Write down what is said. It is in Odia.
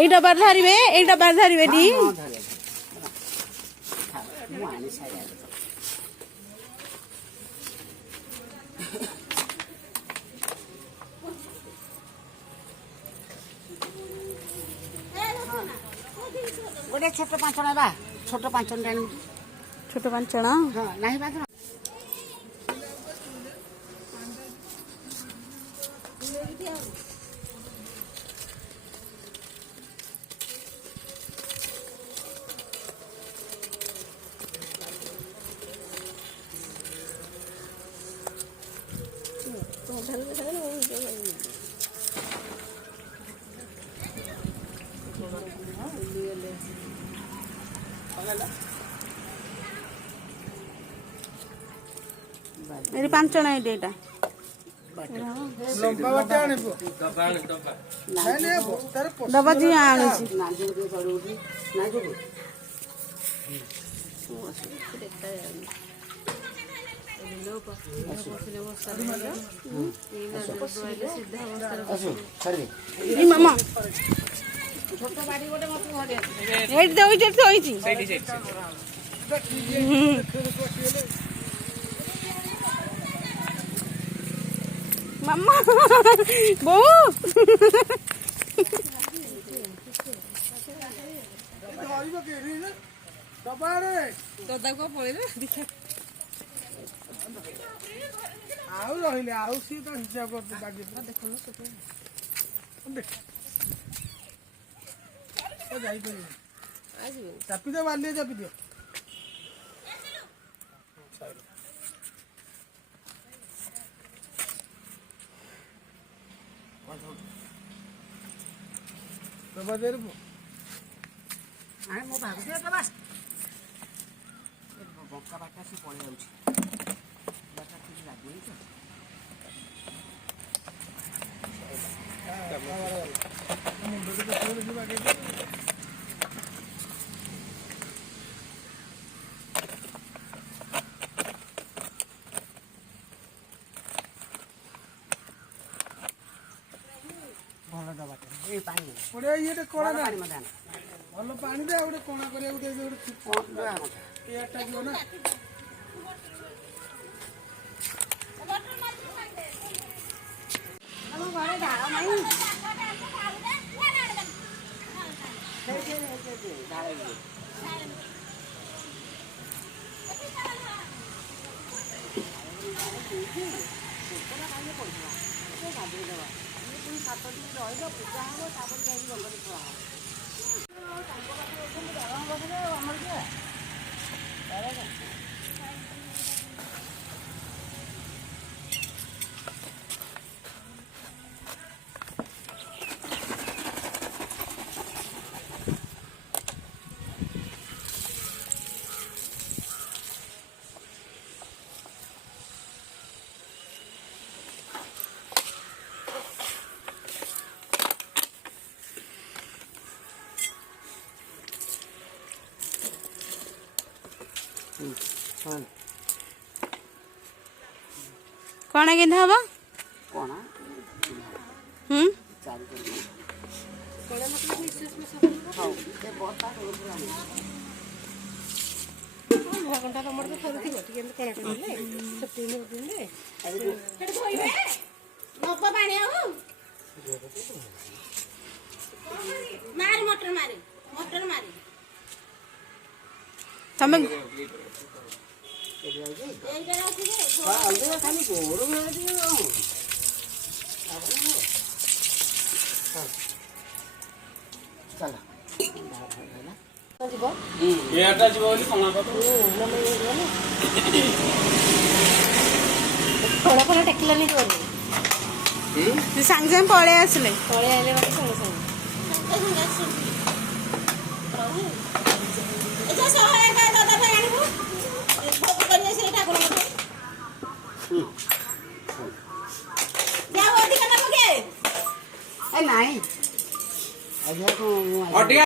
এই ডবার ধরিবে এই ডবার ধরিবে নি गोटे छोट पांचना बा छोट पांचना ছোট পাঁচনা हां नाही बा ଏଇ ପାଞ୍ଚଣା ଏଇଟା ଲମ୍ବା ବାଟେ ଆଣିବ ଡବା ଜି ଆଣୁଛି ମାମା ଏଇଠି ଦଉଛି ଥୋଇଛି ମାମା ବୋଉ ଦାଦାକୁ ପଳେଇଲେ ଆଉ ରହିଲେ ଆଉ ସିଏ ତ ହିସାବ ଦେଖୁନ ଯାଇପାରିବ ଚାପି ଦିଅ ବାଲିଏ ଚାପି ଦିଅ ମୋ ଭାଗୁଛି ବାସ୍ ବଙ୍କା ବାଟା ସେ ପଳେଇ ଯାଉଛି ବାଟା ଠିକ ଲାଗୁନି ଭଲ ଡବାଟା ଏଇ ପାଣି ପଡ଼ିଆ ଇଏଟେ କଣା ପାଣି ମତେ ଆଣ ଭଲ ପାଣି ଦେ ଗୋଟେ କଣା କରିବାକୁ ଦେ ଗୋଟେ ଏୟାରଟା ଯିବ ନା ପୂଜା ହବ ତାପରେ ଯାଇକି ଜଙ୍ଗଲ ଛୁଆ କଣ କେମିତି ହବ କଣ ଘଣ୍ଟା ତମର ତ ଥରୁଥିବ ଟିକେ ଏମିତି କଣା କରିଦେଲେ ପାଣି ଆଉ ମାରି ମଟର ମାରି ତମେ ଖାଲି ଗୋରୁ ଚାଲ ଏଟା ଯିବ ବୋଲି କଣା ଖୋଳା ଖୋଳା ଟେକିଲାନି ସାଙ୍ଗେ ସାଙ୍ଗେ ପଳେଇ ଆସିଲେ ପଳେଇ ଆଇଲେ ବାକି ସାଙ୍ଗେ ସାଙ୍ଗେ ନାଇଁ